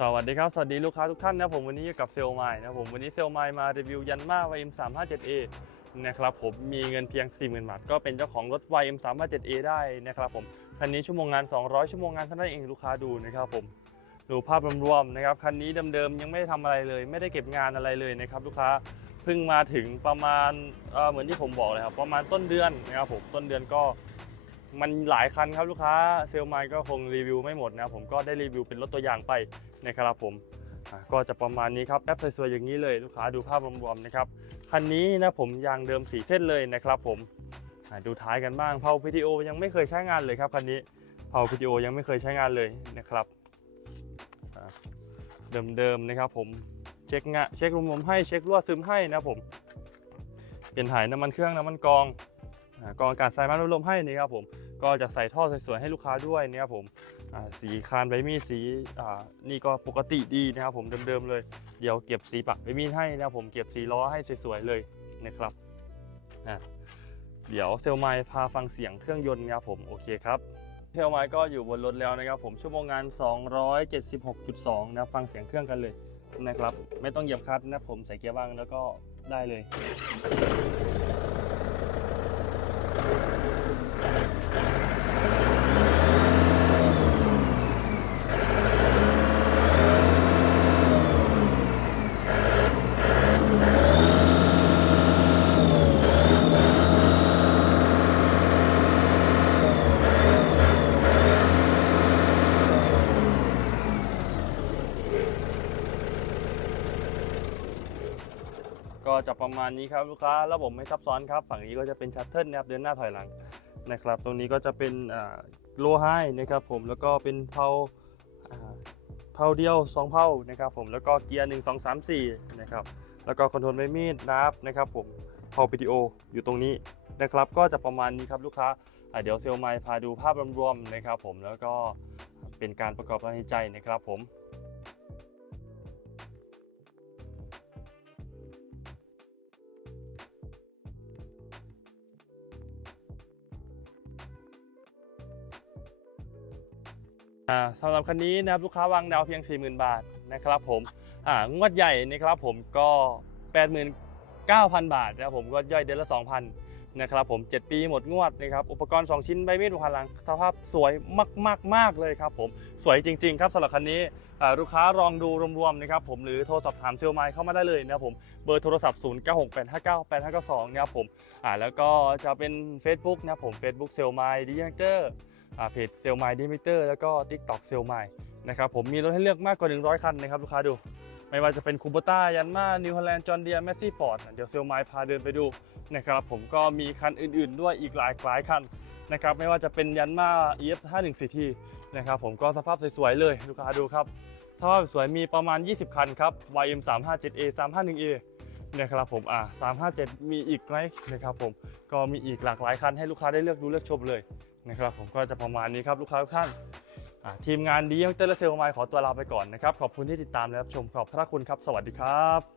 สวัสดีครับ สวัสดีลูกค้าทุกท่านนะผมวันนี้อยู่กับเซลไมล์นะผมวันนี้เซลไมล์มารีวิวยันมา YM357A นะครับผมมีเงินเพียง 40,000 บาท ก็เป็นเจ้าของรถ YM357A ได้นะครับผมคันนี้ชั่วโมงงาน 200 ชั่วโมงงานเท่านั้นเองลูกค้าดูนะครับผมดูภาพรวมๆนะครับคันนี้เดิมๆยังไม่ได้ทำอะไรเลย ไม่ได้เก็บงานอะไรเลยนะครับลูกค้าเพิ่งมาถึงประมาณเเหมือนที่ผมบอกเลยครับประมาณต้นเดือนนะครับผมต้นเดือนก็ มันหลายคันครับลูกค้าเซลไมล์ก็คงรีวิวไม่หมดนะผมก็ได้รีวิวเป็นรถตัวอย่างไปนะครับผมก็จะประมาณนี้ครับแป๊บสวยๆอย่างนี้เลยลูกค้าดูภาพรวมๆนะครับคันนี้นะผมยางเดิมสีเส้นเลยนะครับผมดูท้ายกันบ้างเผาพีดีโอยังไม่เคยใช้งานเลยครับคันนี้เผาพีดีโอยังไม่เคยใช้งานเลยนะครับเดิมๆนะครับผมเช็คงะเช็ครวมๆให้เช็ครั่วซึมให้นะผมเปลี่ยนถ่ายน้ำมันเครื่องน้ำมันกองกองอากาศใส่มันลมให้นี่ครับผม ก็จะใส่ท่อสวยๆให้ลูกค้าด้วยนะครับผมสีคานใบมีดสีนี่ก็ปกติดีนะครับผมเดิมๆเลย เดี๋ยวเก็บสีปักใบมีดให้นะครับผมเก็บสีล้อให้สวยๆเลยนะครับเดี๋ยวเซลไมพาฟังเสียงเครื่องยนต์นะครับผมโอเคครับเซลไมก็อยู่บนรถแล้วนะครับผมชั่วโมงงาน 276.2 นะครับฟังเสียงเครื่องกันเลยนะครับ ไม่ต้องเหยียบคลัตช์นะผมใส่เกียร์ว่างแล้วก็ได้เลย ก็จะประมาณนี้ครับลูกค้าระบบไม่ซับซ้อนครับ ฝั่งนี้ก็จะเป็นชัตเทิลนะครับเดินหน้าถอยหลังนะครับ ตรงนี้ก็จะเป็นโลไฮนะครับผมแล้วก็เป็นเพาอ่าเพาเดียว 2เพานะครับผมแล้วก็เกียร์ 1 2 3 4นะครับแล้วก็คอนโทรลไม่มีดนับนะครับผมเพาพีดีโออยู่ตรงนี้นะครับก็จะประมาณนี้ครับลูกค้าเดี๋ยวเซลไมพาดูภาพรวมๆนะครับผมแล้วก็เป็นการประกอบการตัดสินใจนะครับผม สำหรับคันนี้นะครับลูกค้าวางดาวเพียง 40,000 บาทนะครับผมอ่างวดใหญ่นะครับผมก็ 89,000 บาทนะครับผมก็ย่อยเดือนละ 2,000นะครับผม 7 ปีหมดงวดนะครับอุปกรณ์ 2 ชิ้นใบมีดหัวหลังสภาพสวยมากๆมากเลยครับผมสวยจริง ๆ ครับสำหรับคันนี้ลูกค้าลองดูรวมๆนะครับผมหรือโทรสอบถามเซลล์ไมล์เข้ามาได้เลยนะครับผมเบอร์โทรศัพท์ 0968598592นะครับผมแล้วก็จะเป็น Facebook นะครับผม Facebook เซลล์ไมล์ดีเจเตอร์ เพจเซลไมล์ดิมิเตอร์แล้วก็ TikTok เซลไมล์นะครับผมมีรถให้เลือกมากกว่า 100 คันนะครับลูกค้าดู ไม่ว่าจะเป็นคูโบต้ายันมานิวฮอลแลนด์จอห์นเดียแมสซี่ฟอร์ดเดี๋ยวเซลไมล์พาเดินไปดูนะครับผมก็มีคันอื่นๆ ด้วยอีกหลายหลายคันนะครับไม่ว่าจะเป็นยันมา EF 51 CT นะครับผมก็สภาพสวยๆเลยลูกค้าดูครับสภาพสวยมีประมาณ 20 คันครับ YM 357A 351A นะครับผมอ่า357 มีอีกไหมนะครับผมก็มีอีกหลากหลายคันให้ลูกค้าได้เลือกดูเลือกชมเลย นะครับผมก็จะประมาณนี้ครับลูกค้าทุกท่านทีมงานดียังเจอร์เซลไมล์ขอตัวลาไปก่อนนะครับ ขอบคุณที่ติดตามและรับชมขอบพระคุณครับ สวัสดีครับ